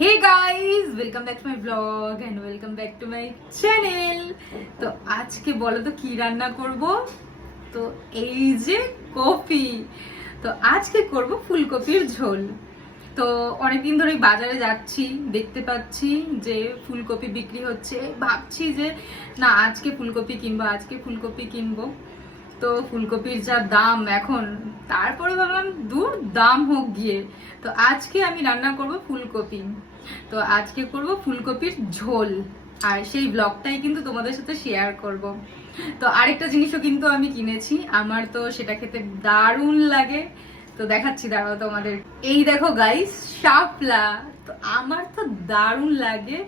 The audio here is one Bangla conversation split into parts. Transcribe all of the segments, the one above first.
Hey guys welcome back to my blog and welcome back to my channel তো আজকে বলো তো কি রান্না করব? তো এই যে কফি। তো আজকে করব ফুলকপির ঝোল। তো অনেকদিন ধরেই বাজারে যাচ্ছি, দেখতে পাচ্ছি যে ফুলকপি বিক্রি হচ্ছে। ভাবছি যে না, আজকে ফুলকপি কিনবো, আজকে ফুলকপি কিনবো। তো ফুলকপির যা দাম এখন, তারপরে ভাবলাম দূর দাম হোক গিয়ে। তো আজকে আমি রান্না করব ফুলকপি। তো আজকে করব ফুলকপির ঝোল। আর সেই ব্লগটাই কিন্তু তোমাদের সাথে শেয়ার করব। তো আরেকটা জিনিসও কিন্তু আমি কিনেছি। আমার তো সেটা খেতে দারুণ লাগে। তো দেখাচ্ছি, দাঁড়াও তোমাদের। এই দেখো গাইস শাপলা। তো আমার তো দারুণ লাগে।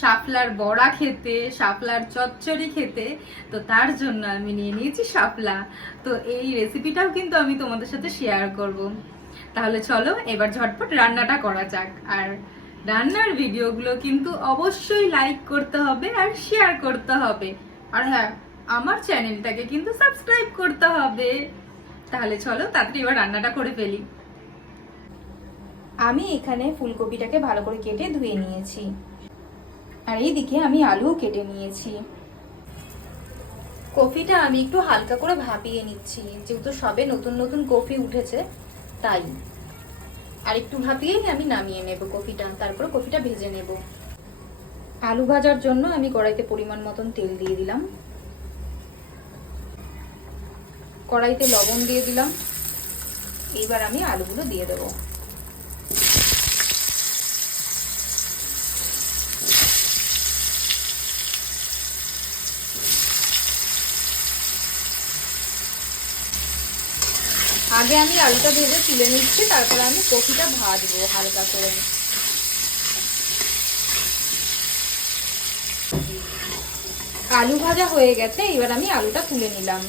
শাপলার বড়া খেতে, শাপলার চচ্চড়ি খেতে, তো তার জন্য আমি নিয়ে নিয়েছি শাপলা। তো এই রেসিপিটাও কিন্তু আমি তোমাদের সাথে শেয়ার করব। তাহলে চলো, এবার ঝটপট রান্নাটা করা যাক। আর রান্নার ভিডিওগুলো কিন্তু অবশ্যই লাইক করতে হবে আর শেয়ার করতে হবে। আর হ্যাঁ আমার চ্যানেলটাকে কিন্তু সাবস্ক্রাইব করতে হবে। তাহলে চলো, তাড়াতাড়ি এবার রান্নাটা করে ফেলি। আমি এখানে ফুলকপিটাকে ভালো করে কেটে ধুয়ে নিয়েছি। আর এইদিকে আমি আলু কেটে নিয়েছি। কফিটা আমি একটু হালকা করে ভাপিয়ে নিচ্ছি যেহেতু সবে নতুন নতুন কফি উঠেছে তাই। আর একটু ভাপিয়েই আমি নামিয়ে নেব কফিটা তারপর কফিটা ভেজে নেব। আলু ভাজার জন্য আমি কড়াইতে পরিমাণ মতন তেল দিয়ে দিলাম। কড়াইতে লবণ দিয়ে দিলাম। এইবার আমি আলুগুলো দিয়ে দেবো। আগে আমি আলুটা ভেজে তুলে নিচ্ছি, তারপরে আমি কফিটা ভাজবো হালকা করে। আলু ভাজা হয়ে গেছে, এবার আমি আলুটা তুলে নিলাম।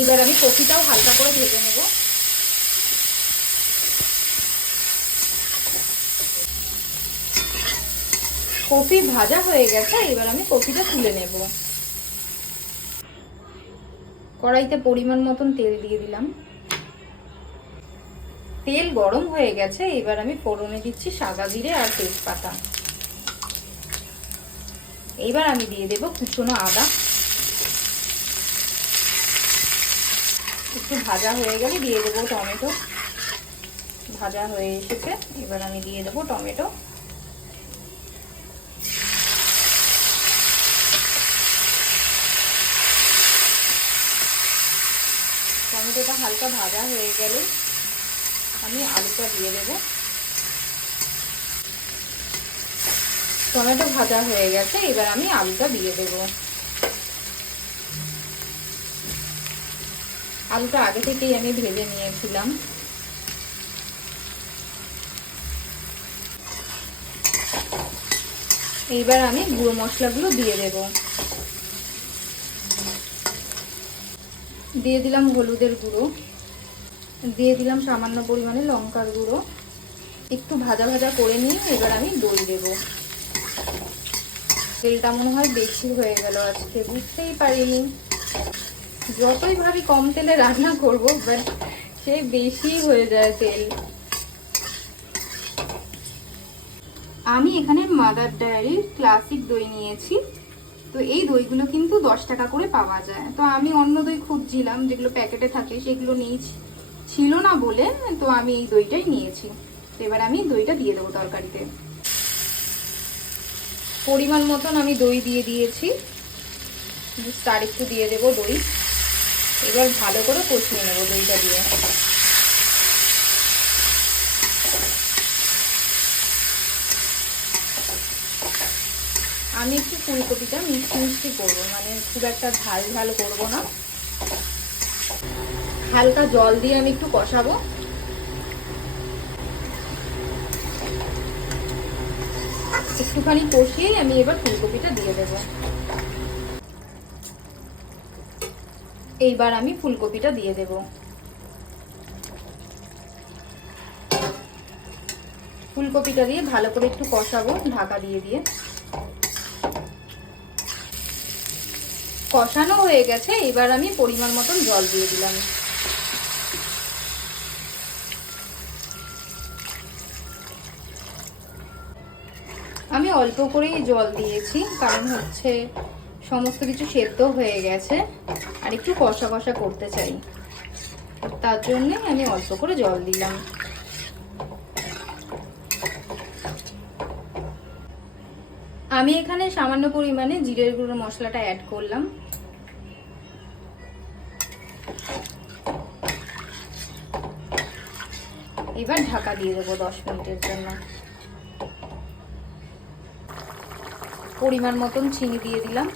এবার আমি কফিটাও হালকা করে ভেজে নেব। কফি ভাজা হয়ে গেছে, এবার আমি কফিটা তুলে নেব। কড়াইতে পরিমাণ মতন তেল দিয়ে দিলাম। তেল গরম হয়ে গেছে, এবার আমি ফোড়নে দিচ্ছি সাদা জিরে আর তেজপাতা। এইবার আমি দিয়ে দেব কুচনো আদা। একটু ভাজা হয়ে গেলে দিয়ে দেবো টমেটো। ভাজা হয়ে এসেছে, এবার আমি দিয়ে দেবো টমেটো। টমেটোটা হালকা ভাজা হয়ে গেলে আমি আলুটা দিয়ে দেব। টমেটো ভাজা হয়ে গেছে, এবার আমি আলুটা দিয়ে দেব। আলুটা আগে থেকেই আমি ভেজে নিয়েছিলাম। এইবার আমি গুঁড়ো মশলাগুলো দিয়ে দেবো। দিয়ে দিলাম হলুদের গুঁড়ো। দিয়ে দিলাম সামান্য পরিমাণে লঙ্কার গুঁড়ো। একটু ভাজা ভাজা করে নিয়ে এবার আমি দই দেব। তেলটা মনে হয় বেশি হয়ে গেল আজকে, বুঝতেই পারিনি। যতই ভাবি কম তেলে রান্না করব বাট সে বেশি হয়ে যায় তেল। আমি এখানে মাদার ডায়েরির ক্লাসিক দই নিয়েছি। তো এই দইগুলো কিন্তু দশ টাকা করে পাওয়া যায়। তো আমি অন্য দই খুঁজছিলাম, যেগুলো প্যাকেটে থাকে, সেগুলো নিয়ে ছিল না বলে তো আমি এই দইটাই নিয়েছি। এবার আমি দইটা দিয়ে দেবো তরকারিতে। পরিমাণ মতন আমি দই দিয়ে দিয়েছি। আর একটু দিয়ে দেবো দই। এবার ভালো করে কষিয়ে নেব দইটা দিয়ে। আমি একটু ফুলকপিটা মিষ্টি মিষ্টি করব মানে খুব একটা ঝাল ঝাল করব না। হালকা জল দিয়ে আমি একটু কষাবো। একটুখানি কষিয়েই আমি এবার ফুলকপিটা দিয়ে দেব। এইবার আমি ফুলকপিটা দিয়ে দেব। ফুলকপিটা দিয়ে ভালো করে একটু কষাবো, ঢাকা দিয়ে দিয়ে। কষানো হয়ে গেছে, এবার আমি পরিমাণ মতন জল দিয়ে দিলাম। আমি অল্প করেই জল দিয়েছি, কারণ হচ্ছে সমস্ত কিছু সেদ্ধ হয়ে গেছে, আর একটু কষা কষা করতে চাই। তার জন্য আমি অল্প করে জল দিলাম। আমি এখানে সামান্য পরিমাণে জিরের গুঁড়ো মশলাটা অ্যাড করলাম। এবার ঢাকা দিয়ে দেবো দশ মিনিটের জন্য। পরিমাণ মতন চিনি দিয়ে দিলাম।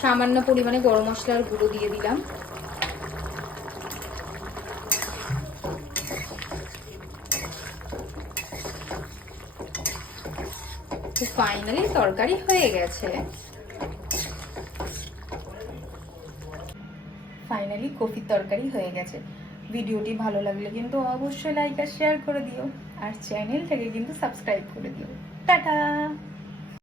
সামান্য পরিমাণে গরম মশলার গুঁড়ো দিয়ে দিলাম। তো ফাইনালি তরকারি হয়ে গেছে। ফাইনালি কফির তরকারি হয়ে গেছে। ভিডিওটি ভালো লাগলে কিন্তু অবশ্যই লাইক আর শেয়ার করে দিও। আর চ্যানেলটাকে কিন্তু সাবস্ক্রাইব করে দিও। টাটা!